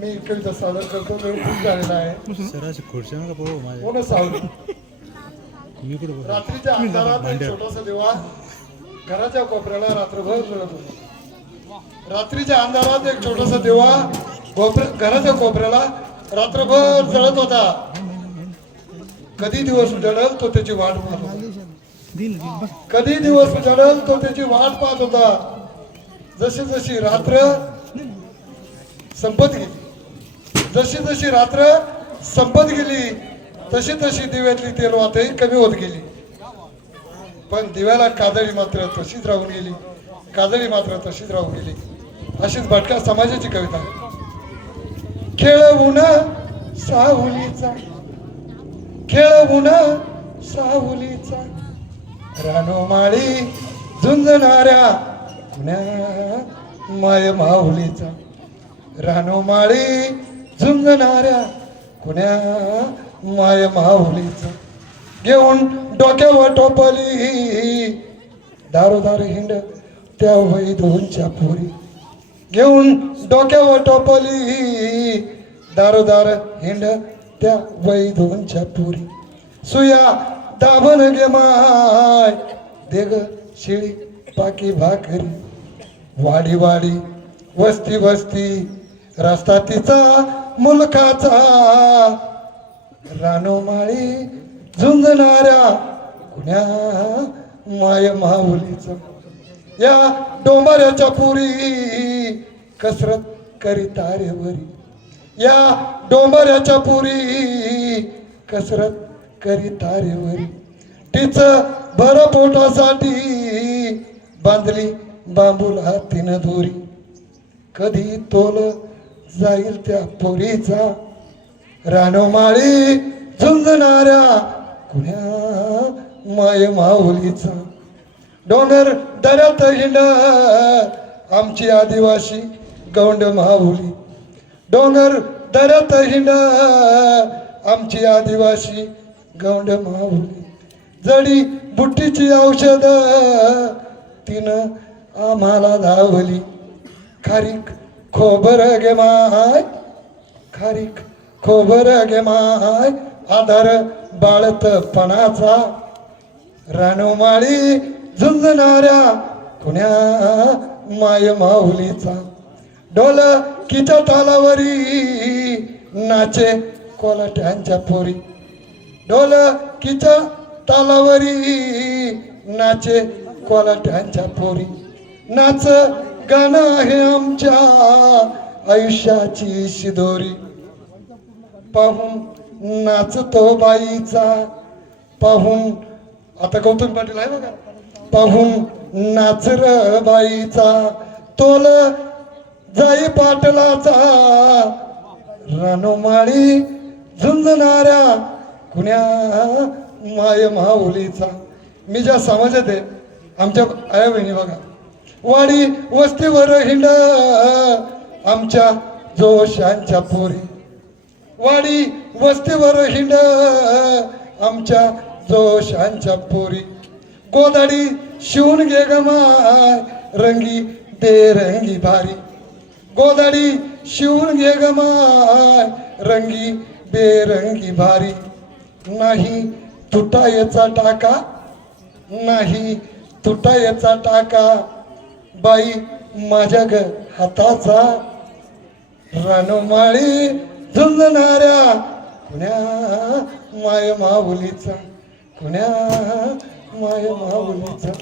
मी कविता सादर करतो खूप झालेला आहे. खुर्च्या नका पळू माझ्या. कोण सावली? मी कुठे बघ रात्रीच्या अंधारात एक छोटासा दिवा घराच्या कोपऱ्याला रात्रभर जळत होता रात्रीच्या अंधारात एक छोटासा दिवा कोपऱ्या घराच्या कोपऱ्याला रात्रभर जळत होता. कधी दिवस उजळल तो त्याची वाट पाहत होता. कधी दिवस उजळल तो त्याची वाट पाहत होता. जशी जशी रात्र संपत गेली. जशी जशी रात्र संपत गेली तशी तशी दिव्यातली तेलवातही कमी होत गेली. पण दिव्याला कादळी मात्र तशीच राहून गेली. कादळी मात्र तशीच राहून गेली. अशीच भटका समाजाची कविता. खेळवून साहुलीचा. खेळवून साहुलीचा. रानोमाळी झुंजणाऱ्या माय माहुलीचा. रानोमाळी झुंजणाऱ्या कुण्या माय माहुलीचा घेऊन डोक्यावर टोपली. दारोदार हिंड त्या वै दोनच्या पोरी. घेऊन डोक्यावर टोपली. दारोदार हिंड त्या वै दोनच्या पोरी. सुया दाभन गे माय देग शिळी पाकी भाकरी. वाडी वाडी वस्ती वस्ती रस्ता तिचा मुलकाचा रानोमाळी झुंजणाऱ्या कुण्या? माय माऊलीच. या डोंबऱ्याच्या पुरी कसरत करी तारेवरी या डोंबऱ्याच्या पुरी कसरत करी तारेवरी तिच भर पोटासाठी बांधली बांबूला तिनं दोरी. कधी तोल जाईल त्या पोरीचा. रानोमाळी झुंजणाऱ्या कुण्या माय माऊलीचा. डोंगर दऱ्यात हिंड आमची आदिवासी गौंड माऊली. डोंगर दऱ्यात हिंड आमची आदिवासी गौंड माऊली. जडी बुट्टीची औषध तिनं आम्हाला धावली. खारीक खोबर गे माय खारीक खोबर गे माय आधार बाळतपणाचा रानोमाळी झुंजणाऱ्या कुण्या माय माऊलीचा. डोल किच्या तालावरी नाचे कोलाट्यांच्या पोरी. डोल किच्या तालावरी नाचे कोलाट्यांच्या पोरी. नाच गाणं आहे आमच्या आयुष्याची शिदोरी पाहून नाचतो बाईचा. पाहून आता गौतम पाटील आहे बघा. पाहून नाचर बाईचा. तोल जाई पाटलाचा. रानोमाळी झुंजणाऱ्या कुण्या माय माऊलीचा. मी ज्या समाजात आहे आमच्या आया बहिणी बघा. वाडी वस्तीवर हिंड आमच्या जोशांच्या पोरी. वाडी वस्तीवर हिंड आमच्या जोशांच्या पोरी. गोदाडी शिवून घे गमाय रंगी बेरंगी भारी. गोदाडी शिवून घे गमाय रंगी बेरंगी भारी. नाही तुटायचा टाका नाही तुटायचा टाका. बाई माझ्या ग हाताचा रानमाळी झुंजणाऱ्या कुण्या माय माऊलीचा कुण्या माय माऊलीचा.